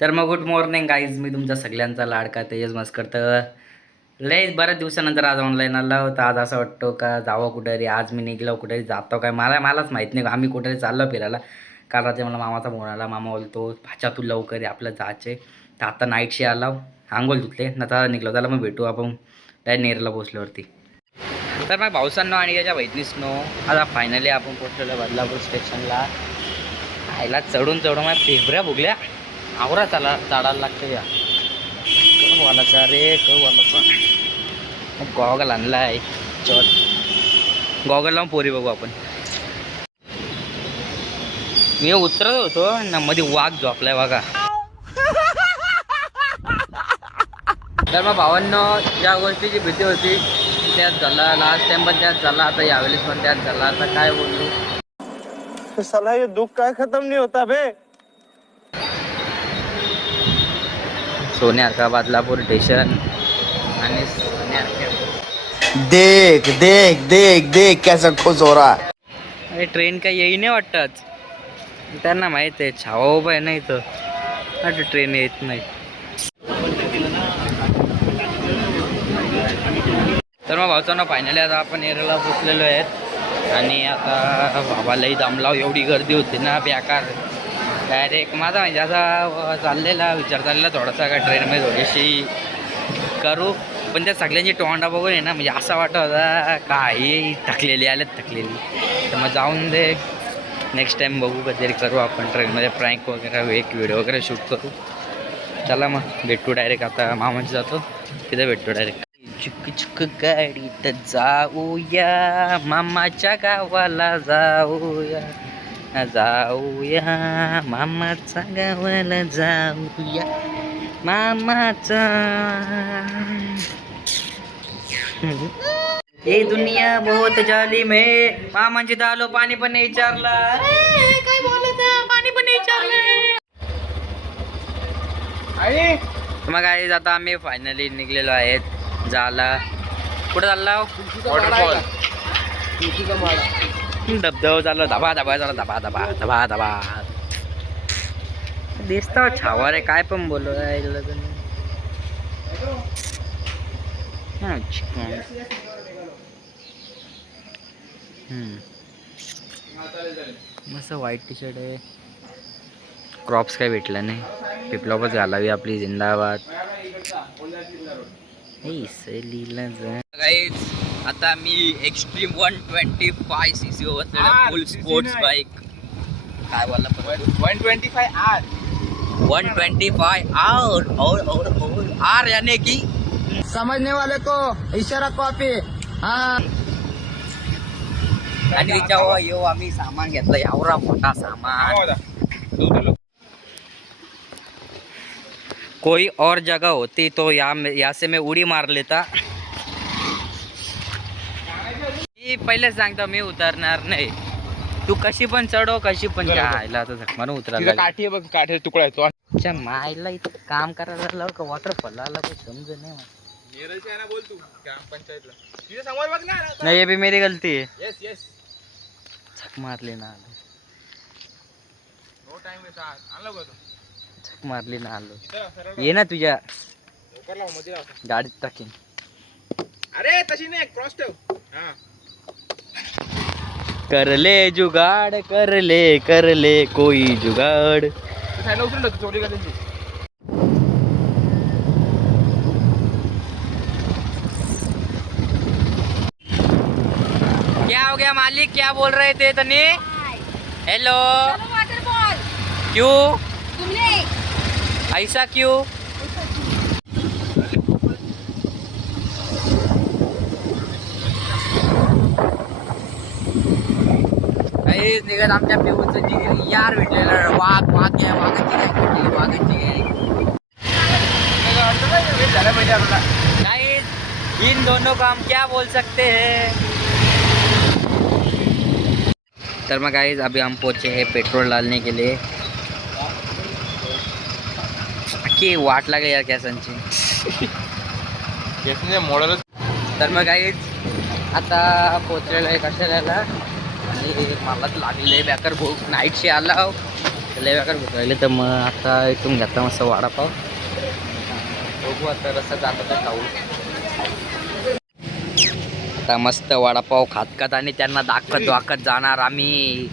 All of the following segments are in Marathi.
तर मग गुड मॉर्निंग गाईज, मी तुमचा सगळ्यांचा लाडका तेजस मस्कर. तर लय बऱ्याच दिवसानंतर आज ऑनलाईन आला होता. आज असं वाटतो का जावं कुठेतरी. आज मी निघलो कुठेतरी, जातो काय मलाच माहीत नाही. आम्ही कुठेतरी चाललो फिरायला. काल रात्री मला मामाचा फोन आला. मामा बोलतो भाच्या तू लवकर ये, आपलं जायचे. तर आता नाईटशी आला, आंघोळ धुतले ना, आता निघलो. त्याला मग भेटू आपण डायरेक्ट नेरला पोचल्यावरती. तर मग भाऊसांनो आणि त्याच्या बहिणीसनो आता फायनली आपण पोचलेलो बदलापूर स्टेशनला. आईला चढून चढून माझ्या फेबऱ्या भुगल्या. आवरा चालायला लागते या. कळ वालाचा रे, कळ वालाचा. गॉगल आणलाय. गॉगल लावून पोरी बघू आपण. मी उतरत होतो ना, मध्ये वाघ झोपलाय बघा. तर मग भावांनो, ज्या गोष्टीची भीती होती त्यात झाला. लास्ट टाइम पण त्यात झाला, आता यावेळेस पण त्यात झाला. आता काय बोलू, साला ये दुख काय खत्म नहीं होता बे. सोन्यारका बदलापूर स्टेशन आणि देख देख देख देख कैसा खुश हो रहा है. अरे ट्रेन काही येई नाही वाटत. त्यांना माहित आहे छावा उभा आहे, नाही तर ट्रेन येत नाही. तर मग भाऊचांना फायनली आता आपण एरियाला पोचलेलो आहेत. आणि आता बाबालाही दमलाव, एवढी गर्दी होती ना बेकार. डायरेक्ट माझा म्हणजे असा चाललेला विचार चाललेला थोडासा का ट्रेनमध्ये थोडीशी करू, पण त्या सगळ्यांची तोंडा बघून आहे ना, म्हणजे असा वाटत होता काही थकलेली आलेत थकलेली. तर मग जाऊन दे, नेक्स्ट टाइम बघू कधीतरी करू आपण ट्रेनमध्ये प्रँक वगैरे, एक व्हिडिओ वगैरे शूट करू. चला मग भेटू डायरेक्ट. आता मामाची जातो तिथे भेटतो डायरेक्ट. चुक चुक गाडीत जाऊया, मामाच्या गावाला जाऊया, जाऊया मामाच्या गावाला जाऊया, मामाचा. ये दुनिया बहुत जालिम है. मामांची दालो पाणी पण नाही विचारला. काय बोलत, पाणी पण नाही विचारलं. मग काय, आता आम्ही फायनली निघलेलो आहेत. झाला कुठं चालला, वॉटरफॉल धबधबा चालला. धबा धबा चालला, धबा धबा धबा धबा. दिसतो छावा रे, काय पण बोलू. मस्त व्हाईट टी शर्ट आहे. क्रॉप्स काय भेटलं नाही. पिपलॉपच घालावी आपली. जिंदाबाद. आता मी Xtreme 125cc full sports bike. काय बोलला 125R 125 और आर यानी की समझने वाले को इशारा कॉपी. हाँ, आणि तिच्यावर यो आम्ही सामान घेतलं, एवढा मोठा सामान. कोई और जगह होती तो यहाँ से मैं उडी मार लेता. पहिले सांगतो मी उतरणार नाही. तू कशी पण चढो, कशी पण जायला म्हणून उतरायला. काठी आहे बघ, काठी तुकडा आहे तो. अच्छा, मायला इथं काम करायला लागलं का वॉटरफॉल आला काही समज नाही. बोल तू ग्रामपंचायतला तिथे समोर बघ ना. नहीं, ये भी मेरी गलती है. यस यस, झक मारली ना आलो. नो टाइम आहे. आणलं का तू? झक मारली ना आलो. ये ना तुझ्या लवकर लाव, मध्ये लाव. गाडीत टाकीन. अरे तशी नाही, क्रॉस ठेव. हां, कर ले कोई जुगाड़. साईडला उतरून टाक, चोरी का त्यांची. क्या हो गया मालिक, क्या बोल रहे थे तनी? हेलो. क्यों ऐसा क्यों? निघत आमच्या पिऊचं यार भेटलेलं. वाघ वाघाची नहीं, इन दोनों का हम क्या बोल सकते हैं. तर मग गाइस, अभी हम पहुंचे हैं पेट्रोल डालने के लिए. की वाट लागली यार कॅसांची. मॉडेल. तर मग गाइस, आता पोचलेलो आहे कशाला. आणि मला लागले बेकार भूक. नाईटशी आला लय वेळा भूक लागली तर मग आता इथून घेता मस्त वडापाव. बघू आता रस्ता जातो तर खाऊ. आता मस्त वडापाव खात आणि त्यांना दाखत जाणार आम्ही.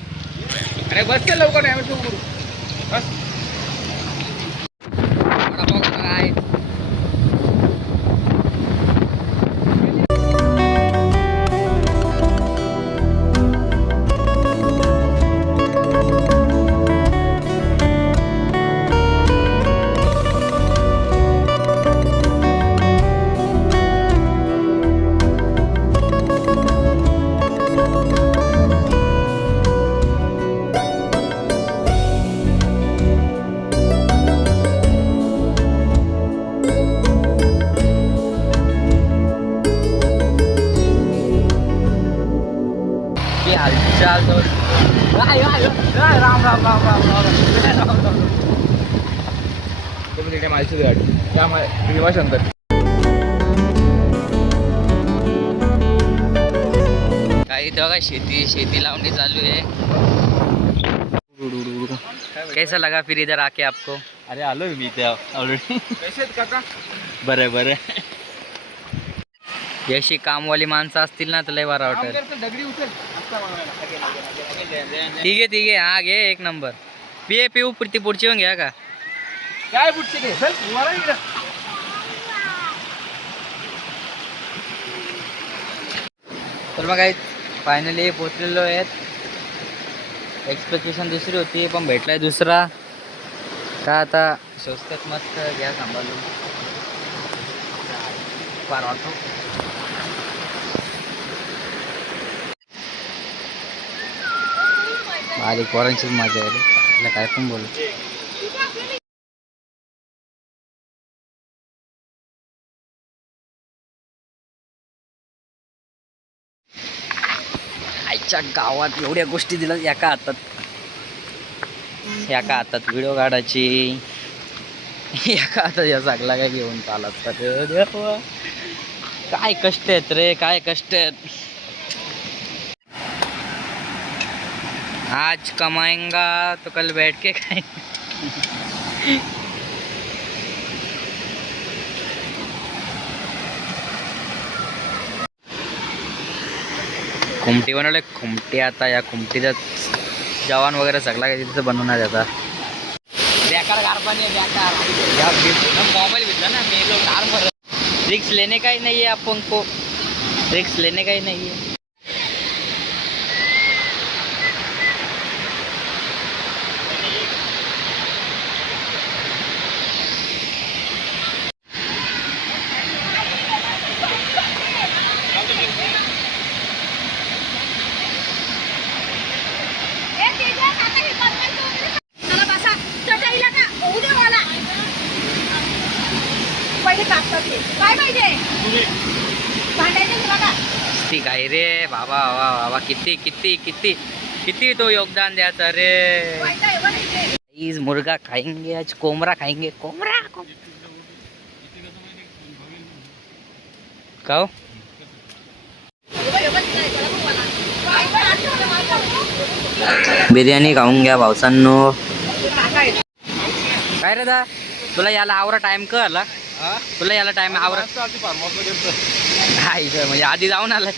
अरे बस के लवकर नाही तू बस. वडापाव खाणार आहे. हालचाल राम राम राम राम राम. तुम्ही तिकडे माहिती गाडी त्यामुळे भीमाशंकर. काही बघा शेती लावणी चालू है. कैसा लगा फिर इधर आके आपको? अरे आलो मी इथे ऑलरेडी. कसे आहेत काका? बरं बरं. अशी कामवाली माणसं असतील ना तर लय बरं वाटेल. दगडी उचल. ठीक आहे हा घे एक नंबर. पिऊ पुढची पण घ्या का? काय बुटचे ते चल मला इकडं. तर मग काही फायनली पोचलेलो आहेत. एक्सपेक्टेशन दुसरी होती पण भेटलाय दुसरा. का आता स्वस्तात मस्त घ्या सांभाळून. फार ऑटो बारीक पोरांचीच मजा आहे. आपल्या काय पण बोलू. आईच्या गावात एवढ्या गोष्टी दिल्या एका हातात व्हिडिओ काढायची. एका हातात या सगळा काय घेऊन चालत. देवा काय कष्ट आहेत रे, काय कष्ट आहेत. आज कमाएंगा तो कल बैठ के खाएंगे. खुमटी बनवले. खुमटी आता या खुमटीचा जवान वगैरे सगळा काही तिथं बनवण्यात येतात. बेकार कारखाने बेकार. मोबाइल भेटला ना मेलो कार भर. रिक्स लेने का ही नहीं है अपन को. रिक्स लेने का ही नहीं है. काय पाहिजे भांडायचं तुला का? ती काय रे बाबा बाबा बाबा. किती किती किती किती तो योगदान द्यायचा रे. प्लीज मुर्गा खाएंगे आज. कोमरा खाएंगे. कोमरा काव बिर्याणी खाऊन घ्या भावसांनो. काय रे दा तुला याला आवरा टाइम कळला? तुला याला टाइम आवरा म्हणजे आधी जाऊन आला.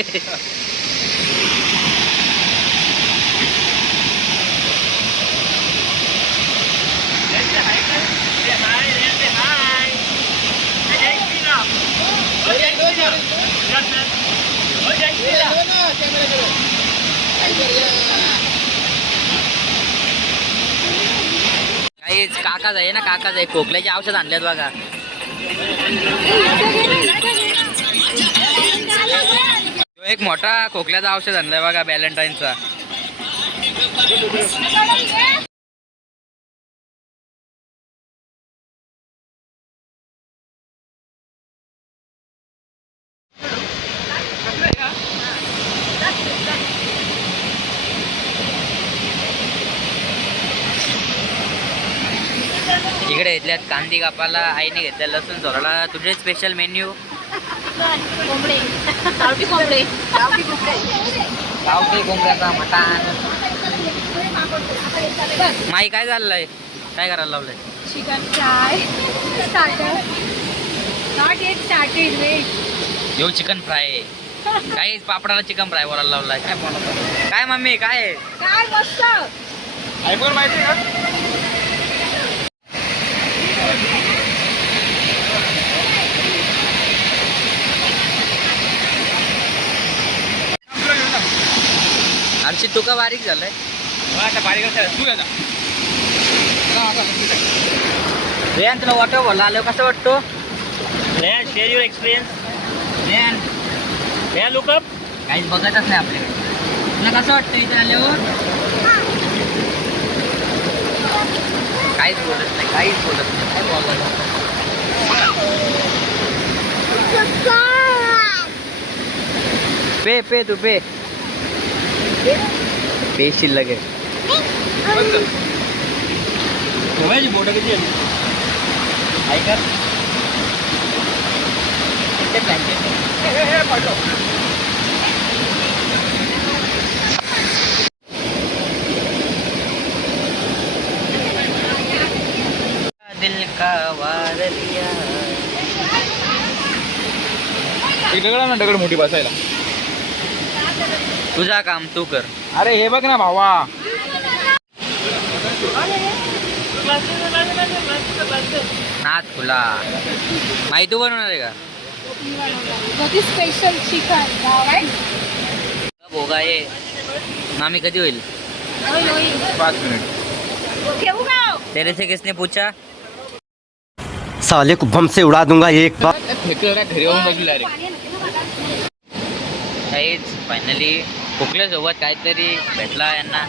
काहीच काकाच आहे ना. काकाच आहे. खोकल्याचे औषध आणल्यात बघा. एक मोठा खोकल्याचं औषध आणलंय बघा व्हॅलेंटाईनचा. इकडे घेतल्यात कांदी कापाला. आईने घेतल्या लसूण सोलाला. तुझे स्पेशल मेन्यू कोंबडे. गावठी कोंबडे. गावठी कोंबड्याचा मटण. बस माई काय झालंय, काय करायला लावलंय? Chicken fry starter not yet started wait यो चिकन फ्राय काही पापडाला चिकन फ्राय बोलायला लावलाय. काय मम्मी काय आहे? काय मस्त आयफोन माहिती आहे का? हर्षित तुका बारीक झालंय. आता बारीक तू आता रेन तुला वॉटर बोलला आलो कसं वाटतो? Share your experience. Rain lookup. काहीच बघतच नाही आपल्याकडे. तुला कसं वाटतं इथे आल्यावर? काहीच बोलत नाही, काहीच बोलत नाही. काय बोलायचं? पे पे तू पे पे शिल्लक आहे. मोबाईलची बोटं किती आहे? ऐका ते ब्लँकेट दिल का वार लिया. एक दगड ना दगड मोठी बसायला. तुझा काम तू कर. अरे हे बघ ना भावा. नाच खुला. माहिती तू बनवणार आहे का? कधी स्पेशल चिकन काय भोगा ये मामी कधी होईल? 5 मिनिट. ठेवू का तेरे से किसने पूछा? साले को बम से उड़ा दूंगा एक बार. फेकलं ना घरी येऊन बसली डायरेक्ट. पाणी नको ना मला. काहीच फायनली खोकल्यासोबत काहीतरी भेटला यांना.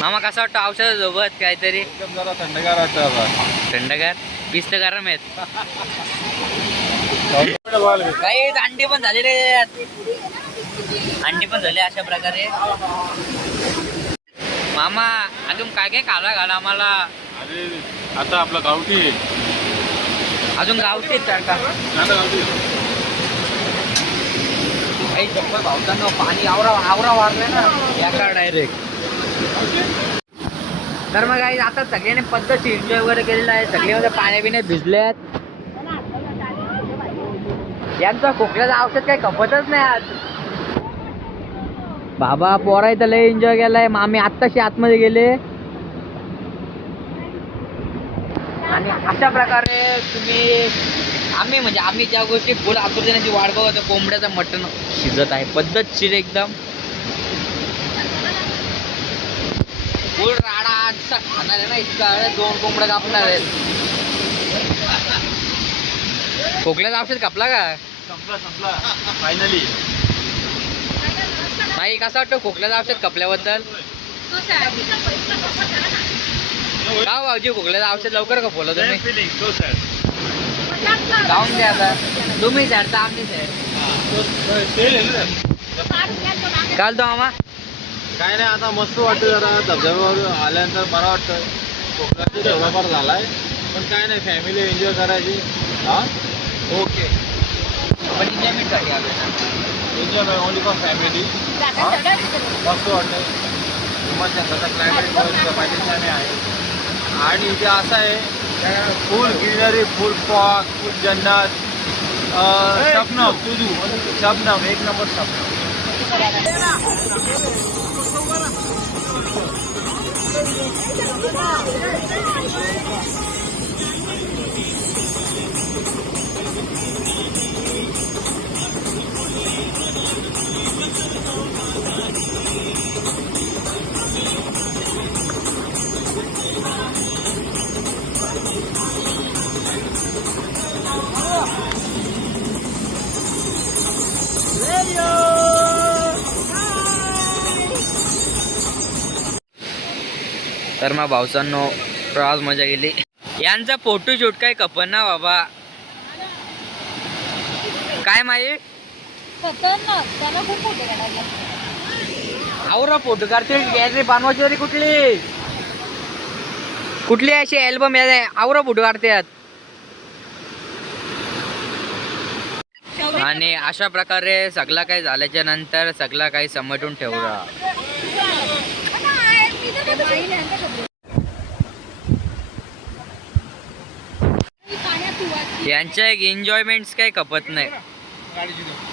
मामा कसं वाटतं औषधासोबत काहीतरी? एकदम जरा थंडगार वाटतं आता. थंडगार पिस्त गरम आहेत. काहीच अंडी पण झाले रे. अंडी पण झाले अशा प्रकारे. मामा अजून काय काय खाला घाला आम्हाला. अरे आता आपलं गावठी. अजून गावठीच का? आता गावठी. काही चप्पल भावताना पाणी आवरा आवरा वाढलंय ना याका डायरेक्ट. तर मग काही आता सगळ्यांनी पद्धतशीर एन्जॉय वगैरे केलेला आहे. सगळे मध्ये पाण्या बिण्यात भिजलेत. यांचं खोकल्याचं औषध काही खपतच नाही आज. बाबा पोरा इथं लय एन्जॉय केलाय. मामी आत्ताशी आतमध्ये गेले. आणि अशा प्रकारे आम्ही ज्या गोष्टी फुल आतुरतेची वाट बघत होतो, कोंबड्याचं मटण शिजत आहे पद्धतशीर एकदम. फुल राडा आजचा खाणार आहे ना इतका. 2 कोंबड्या कापणार आहेत. खोकल्याचं औषध कापला का? संपला फायनली. नाही कसं वाटतं खोकल्याचं औषध कापल्याबद्दल? का भाऊजी खोकल्याचं औषध लवकर कापवलं तुम्ही? जाऊन द्या आता. तुम्ही सॅड तर आम्ही सॅड. काल तो मामा काय नाही आता मस्त वाटतं. जरा धबधब्यावर आल्यानंतर बरं वाटतं. कोकणाचा थोडाफार झालाय पण काय नाही फॅमिली एन्जॉय करायची. हां ओके. पण एन्जॉयमेंटसाठी आलो ना. Enjoy only for family. मस्त वाटतं. हिमाचलचा क्लायमेट पाहिजे छान आहे. आणि इथे असं आहे फुल ग्रीनरी, फुल फॉग, फुल जन्नत. शबनम तुझू शबनम एक नंबर शबनम. तर मग भाऊसांनो प्रवास मजा गेली. यांचा फोटोशूट काय कपन ना बाबा. काय माही खतरनाक त्याला खूप फोटो काढायला. आवरा फोटो काढते. गॅलरी बनवायची तरी कुठली अशी अल्बम आवरा फोटो काढतात. आणि अशा प्रकारे सगळं काही झाल्याच्या नंतर सगळं काही समजून ठेवला. यांच्या एक एन्जॉयमेंट्स काही खपत नाही. गाडीची दे.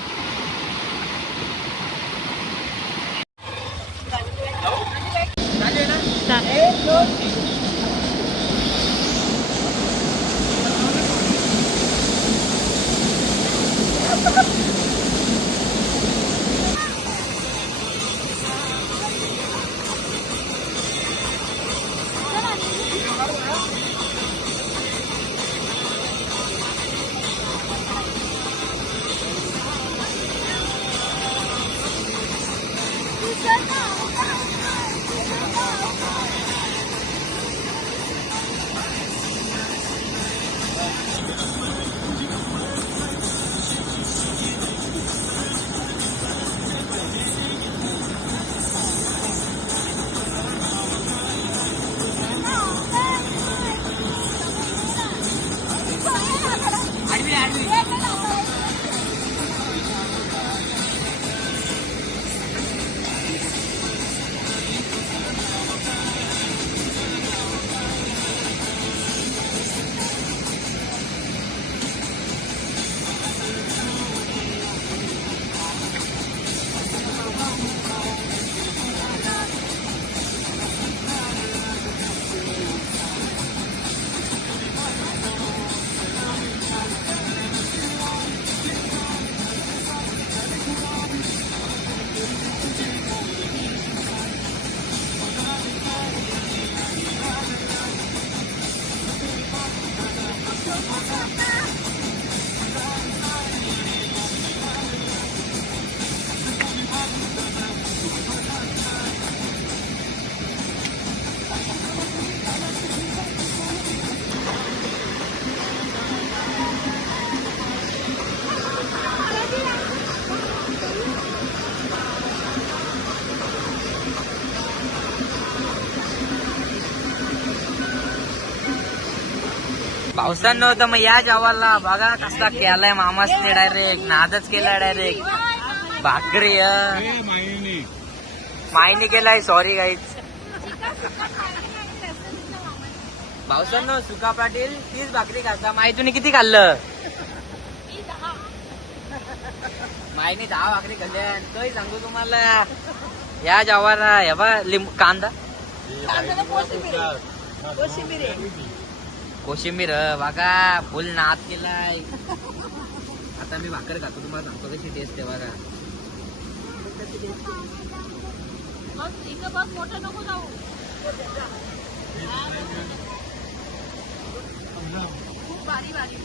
पावसात नव्हतं मग या जेवायला बघा कसा केलाय मामासने डायरेक्ट नादच केला डायरेक्ट भाकरी मायने केलाय. Sorry guys. पावसानं सुका पाटील 30 भाकरी खाता. माई तुम्ही किती खाल्लं? माईने 10 भाकरी खाल्ल्या. काही सांगू तुम्हाला या जेवायला हे बा लिंबू कांदा कोशिंबीर बघा फुल नाद केलाय. आता मी भाकर खातो तुम्हाला सांगतो कशी टेस्ट आहे बघा. मोठं नको जाऊ. खूप भारी भारी.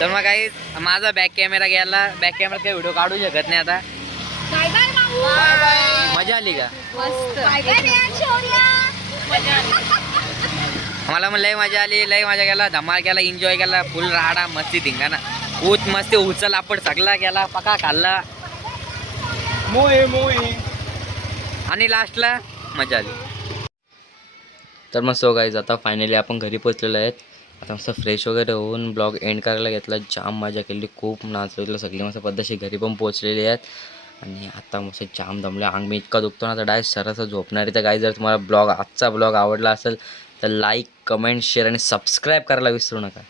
तर मग काही माझा बॅक कॅमेरा गेला. बॅक कॅमेरा काही व्हिडिओ काढू शकत नाही आता. Bye bye Mau. मजा आली का? मस्त. Bye bye Shaurya. मजा आली. मला पण लय मजा आली. लय मजा केला. धमाल केला. एन्जॉय केला. फुल राडा मस्ती धिंगाणा ऊत मस्ती उचल आपण सगळा केला. पका खाल्ला मोहे आणि लास्टला मजा आली. तर मग सो गाईज आता फायनली आपण घरी पोचलेलो आहेत. आता मस्त फ्रेश वगैरे होऊन ब्लॉग एंड करायला घेतला. जाम मजा केली. खूप नाचलं. सगळी मस्त पद्धतशी घरी पण पोचलेली आहेत. आणि आता मस्त जाम दमलं. अंग मी इतका दुखतो ना तर डायरेक्ट सरसं झोपणार आहे. तर गाईज जर तुम्हाला आजचा ब्लॉग आवडला असेल तर लाईक कमेंट शेअर आणि सबस्क्राईब करायला विसरू नका.